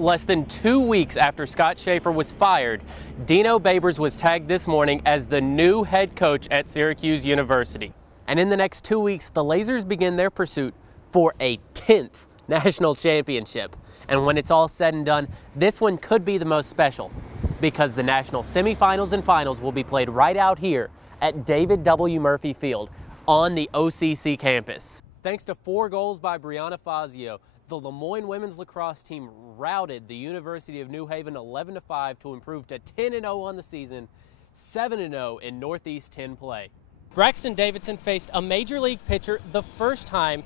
Less than 2 weeks after Scott Schaefer was fired, Dino Babers was tagged this morning as the new head coach at Syracuse University. And in the next 2 weeks, the Lasers begin their pursuit for a 10th national championship. And when it's all said and done, this one could be the most special because the national semifinals and finals will be played right out here at David W. Murphy Field on the OCC campus. Thanks to 4 goals by Brianna Fazio, the Lemoyne women's lacrosse team routed the University of New Haven 11-5 to improve to 10-0 on the season, 7-0 in Northeast 10 play. Braxton Davidson faced a Major League pitcher the first time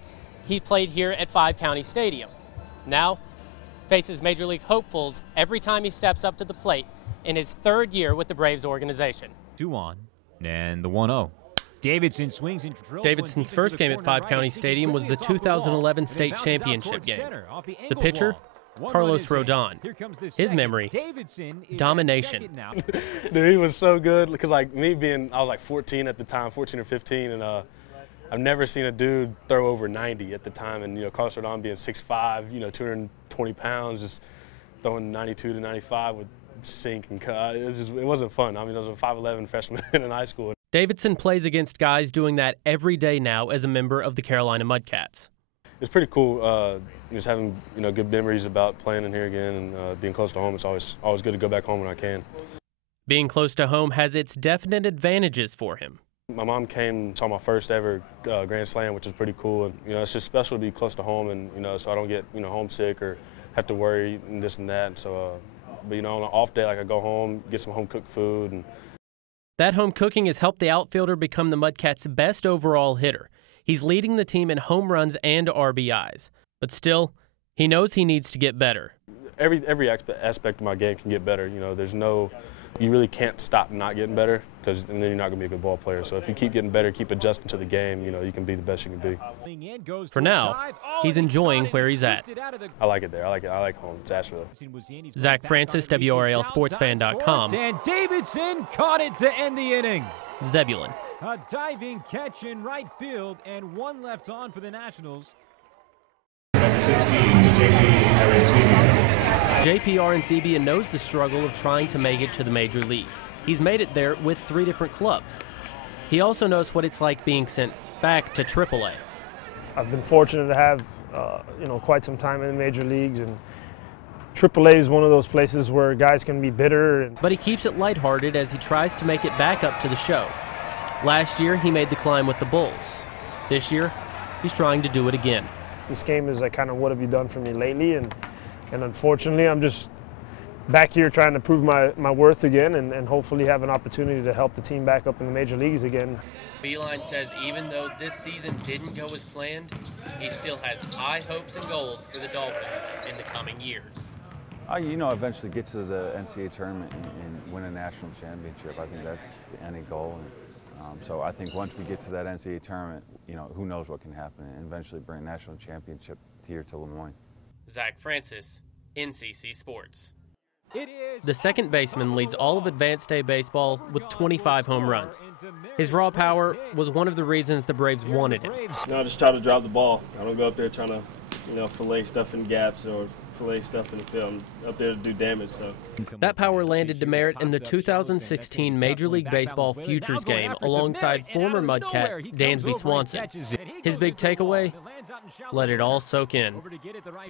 he played here at 5 County Stadium. Now faces Major League hopefuls every time he steps up to the plate in his 3rd year with the Braves organization. 2-on and the 1-0. Davidson swings and drills. Davidson's first game at 5 County Stadium was the 2011 state championship game. The pitcher, Carlos Rodon. His memory, domination. Dude, he was so good because I was like 14 at the time, 14 or 15, and I've never seen a dude throw over 90 at the time. And Carlos Rodon being 6'5", 220 pounds, just throwing 92 to 95 would sink and cut. It wasn't fun. I mean, I was a 5'11" freshman in high school. Davidson plays against guys doing that every day now as a member of the Carolina Mudcats. It's pretty cool just having good memories about playing in here again and being close to home. It's always good to go back home when I can. Being close to home has its definite advantages for him. My mom came and saw my first ever Grand Slam, which is pretty cool. And it's just special to be close to home, and so I don't get homesick or have to worry and this and that. And so, but on an off day, like I go home, get some home cooked food and. That home cooking has helped the outfielder become the Mudcats' best overall hitter. He's leading the team in home runs and RBIs. But still, he knows he needs to get better. Every aspect of my game can get better. You really can't stop not getting better because then you're not going to be a good ball player. So if you keep getting better, keep adjusting to the game, you can be the best you can be. For now, he's enjoying where he's at. I like it there. I like home. It's Asheville. Zach Francis, WRALSportsFan.com. And Davidson caught it to end the inning. Zebulon. A diving catch in right field and 1 left on for the Nationals. JP Arencibia knows the struggle of trying to make it to the major leagues. He's made it there with 3 different clubs. He also knows what it's like being sent back to AAA. I've been fortunate to have quite some time in the major leagues, and AAA is one of those places where guys can be bitter. But he keeps it lighthearted as he tries to make it back up to the show. Last year, he made the climb with the Bulls. This year, he's trying to do it again. This game is like kind of what have you done for me lately, and unfortunately I'm just back here trying to prove my worth again and hopefully have an opportunity to help the team back up in the major leagues again. Beeline says even though this season didn't go as planned, he still has high hopes and goals for the Dolphins in the coming years. Eventually get to the NCAA tournament and win a national championship. I think that's the end goal. So I think once we get to that NCAA tournament, who knows what can happen, and eventually bring a national championship here to Lemoyne. Zach Francis, NCC Sports. The second baseman leads all of Advanced A baseball with 25 home runs. His raw power was one of the reasons the Braves wanted him. I just try to drop the ball. I don't go up there trying to, fillet stuff in gaps or fillet stuff in the field. I'm up there to do damage. So that power landed demerit in the 2016 Major League Baseball Futures game alongside former Mudcat Dansby Swanson. His big takeaway? Let it all soak in.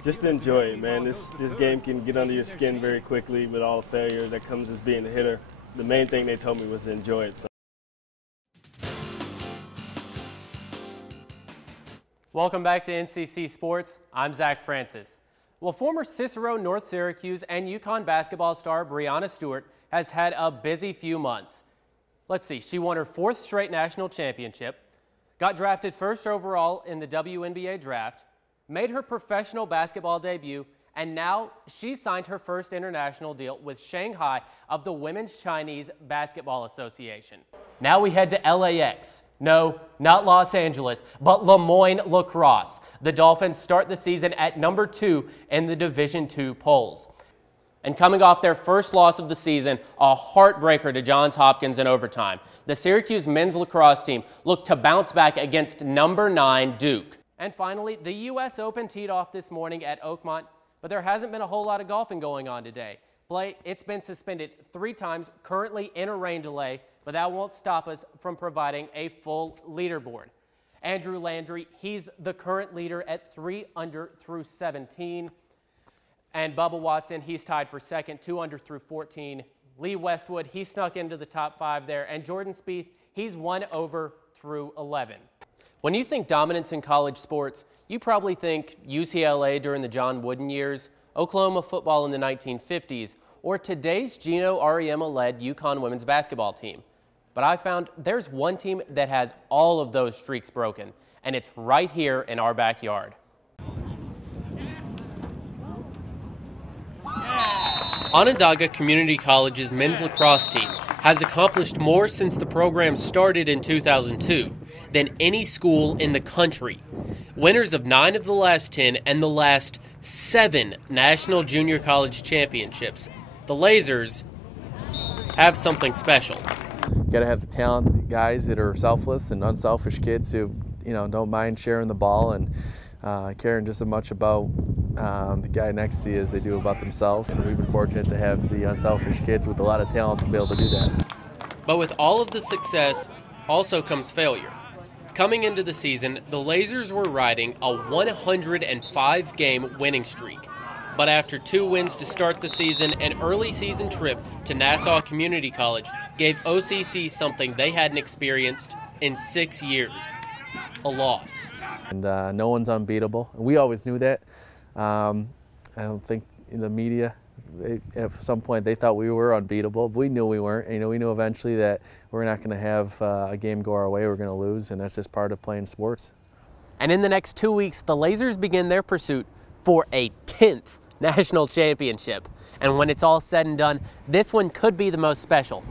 Just enjoy it, man. This game can get under your skin very quickly with all the failure that comes as being a hitter. The main thing they told me was to enjoy it. So. Welcome back to NCC Sports. I'm Zach Francis. Well, former Cicero North Syracuse and UConn basketball star Breanna Stewart has had a busy few months. Let's see, she won her 4th straight national championship, got drafted 1st overall in the WNBA draft, made her professional basketball debut, and now she signed her first international deal with Shanghai of the Women's Chinese Basketball Association. Now we head to LAX. No, not Los Angeles, but Lemoyne Lacrosse. The Dolphins start the season at number 2 in the Division II polls. And coming off their first loss of the season, a heartbreaker to Johns Hopkins in overtime, the Syracuse men's lacrosse team looked to bounce back against number 9 Duke. And finally, the U.S. Open teed off this morning at Oakmont. But there hasn't been a whole lot of golfing going on today. It's been suspended 3 times, currently in a rain delay, but that won't stop us from providing a full leaderboard. Andrew Landry, he's the current leader at 3 under through 17. And Bubba Watson, he's tied for second, 2 under through 14. Lee Westwood, he snuck into the top 5 there. And Jordan Spieth, he's 1 over through 11. When you think dominance in college sports, you probably think UCLA during the John Wooden years, Oklahoma football in the 1950s, or today's Gino Auriemma-led UConn women's basketball team. But I found there's one team that has all of those streaks broken, and it's right here in our backyard. Onondaga Community College's men's lacrosse team has accomplished more since the program started in 2002 than any school in the country. Winners of 9 of the last 10 and the last 7 National Junior College Championships, the Lasers have something special. You got to have the talent guys that are selfless and unselfish kids who, don't mind sharing the ball and caring just as much about the guy next to you as they do about themselves. And we've been fortunate to have the unselfish kids with a lot of talent to be able to do that. But with all of the success also comes failure. Coming into the season, the Lasers were riding a 105-game winning streak. But after 2 wins to start the season, an early season trip to Nassau Community College gave OCC something they hadn't experienced in 6 years, a loss. And no one's unbeatable. We always knew that. I don't think in the media, at some point they thought we were unbeatable. We knew we weren't. We knew eventually that we're not going to have a game go our way. We're going to lose, and that's just part of playing sports. And in the next 2 weeks, the Lasers begin their pursuit for a 10th national championship. And when it's all said and done, this one could be the most special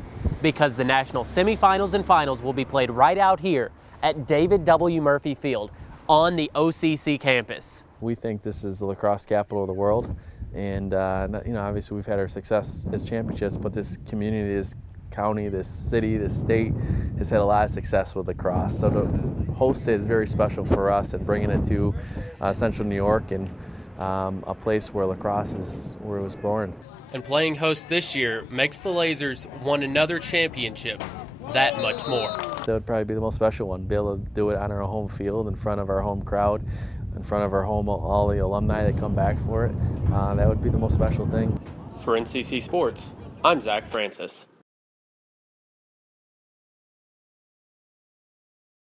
because the national semifinals and finals will be played right out here at David W. Murphy Field on the OCC campus. We think this is the lacrosse capital of the world, and obviously we've had our success as championships, but this community, this county, this city, this state has had a lot of success with lacrosse. So to host it is very special for us, and bringing it to Central New York and a place where lacrosse is where it was born. And playing host this year makes the Lasers want another championship that much more. That would probably be the most special one, be able to do it on our home field in front of our home crowd, in front of our home, all the alumni that come back for it. That would be the most special thing. For NCC Sports, I'm Zach Francis.